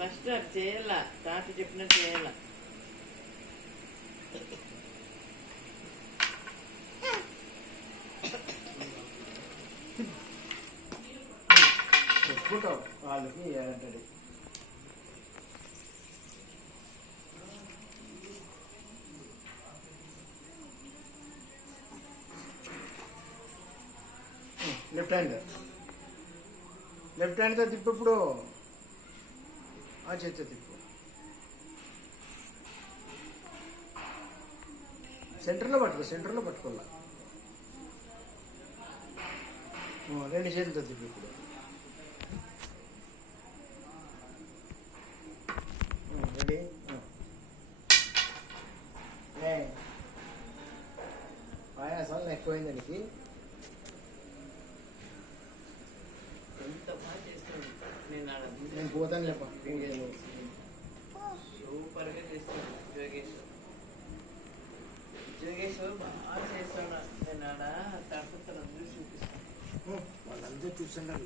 First అది చేయాల తాత చెప్పినట్టు చేయాల. చెప్పుకుంటావు వాళ్ళకి అంటాడు లెఫ్ట్ హ్యాండ్. లెఫ్ట్ హ్యాండ్తో తిప్పప్పుడు ఆ చేతితో తిప్పు సెంటర్లో పట్టుకో సెంటర్లో పట్టుకోవాలా? రెండు చేతులతో తిప్పు ఇప్పుడు. రెడీ? పాయాసం దానికి ఎంత బాగా చేస్తాడు నేను పోతాను చెప్ప సూపర్గా చేస్తాడు జోగేశ్వర్ జోగేశ్వర్ బాగా చేస్తాడు నేను ఆడ తర్వాత చూపిస్తాను వాళ్ళందరూ చూస్తున్నారు